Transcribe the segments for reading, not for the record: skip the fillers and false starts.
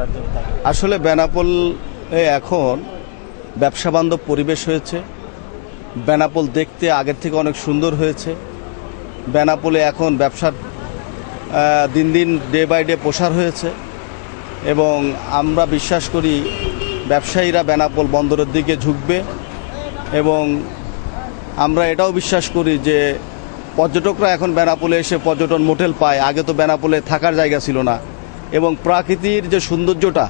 আপনার যদি থাকে। আসলে বেনাপোল এখন ব্যবসা বান্ধব পরিবেশ হয়েছে। বেনাপোল দেখতে আগের থেকে অনেক সুন্দর হয়েছে। বেনাপোলে এখন ব্যবসার দিন দিন ডে বাই ডে প্রসার হয়েছে এবং আমরা বিশ্বাস করি ব্যবসায়ীরা বেনাপোল বন্দরের দিকে ঝুঁকবে এবং আমরা এটাও বিশ্বাস করি যে পর্যটকরা এখন বেনাপোলে এসে পর্যটন মোটেল পায়। আগে তো বেনাপোলে থাকার জায়গা ছিল না এবং প্রাকৃতির যে সৌন্দর্যটা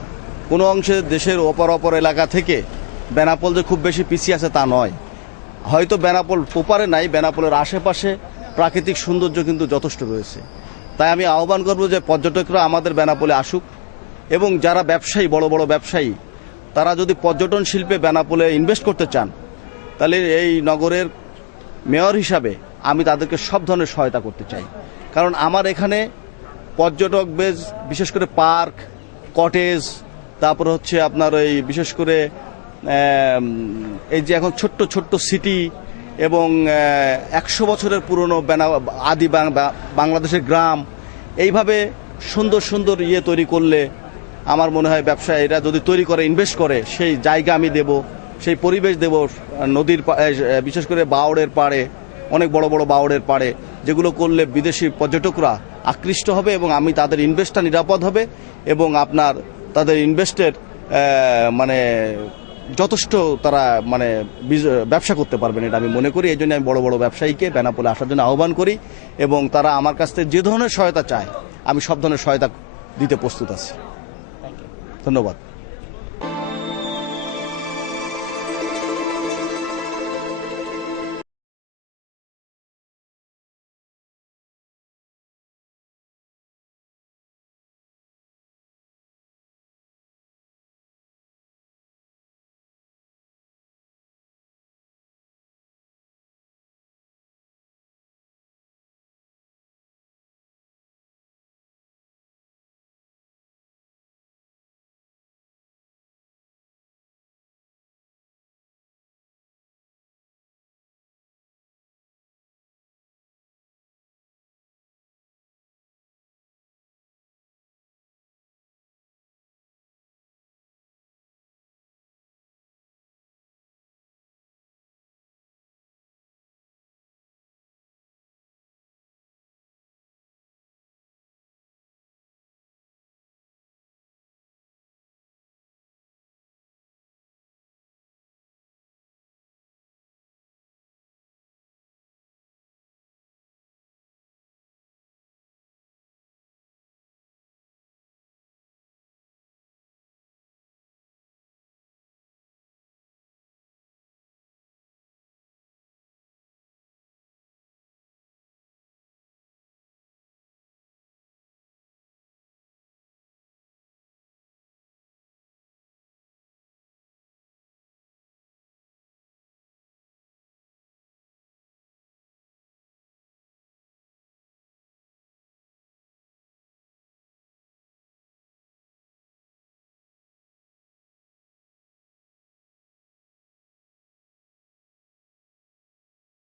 কোনো অংশে দেশের অপর এলাকা থেকে বেনাপোল যে খুব বেশি পিছিয়ে আছে তা নয়। হয়তো বেনাপোল ওপারে নাই, বেনাপোলের আশেপাশে প্রাকৃতিক সৌন্দর্য কিন্তু যথেষ্ট রয়েছে। তাই আমি আহ্বান করব যে পর্যটকরা আমাদের বেনাপোলে আসুক এবং যারা ব্যবসায়ী বড় বড় ব্যবসায়ী তারা যদি পর্যটন শিল্পে বেনাপোলে ইনভেস্ট করতে চান তাহলে এই নগরের মেয়র হিসাবে আমি তাদেরকে সব ধরনের সহায়তা করতে চাই। কারণ আমার এখানে পর্যটক বেশ বিশেষ করে পার্ক, কটেজ, তারপর হচ্ছে আপনার ওই বিশেষ করে এই যে এখন ছোট্ট ছোট্ট সিটি এবং 100 বছরের পুরনো আদি বাংলাদেশের গ্রাম, এইভাবে সুন্দর সুন্দর তৈরি করলে আমার মনে হয় ব্যবসায়ীরা যদি তৈরি করে ইনভেস্ট করে সেই জায়গা আমি দেব, সেই পরিবেশ দেব। নদীর বিশেষ করে বাওড়ের পাড়ে, অনেক বড় বড় বাওড়ের পাড়ে, যেগুলো করলে বিদেশি পর্যটকরা আকৃষ্ট হবে এবং আমি তাদের ইনভেস্টটা নিরাপদ হবে এবং আপনার তাদের ইনভেস্টের মানে যথেষ্ট তারা মানে ব্যবসা করতে পারবেন এটা আমি মনে করি। এই জন্য আমি বড় বড় ব্যবসায়ীকে বেনাপোলে আসার জন্য আহ্বান করি এবং তারা আমার কাছ থেকে যে ধরনের সহায়তা চায় আমি সব ধরনের সহায়তা দিতে প্রস্তুত আছি। ধন্যবাদ।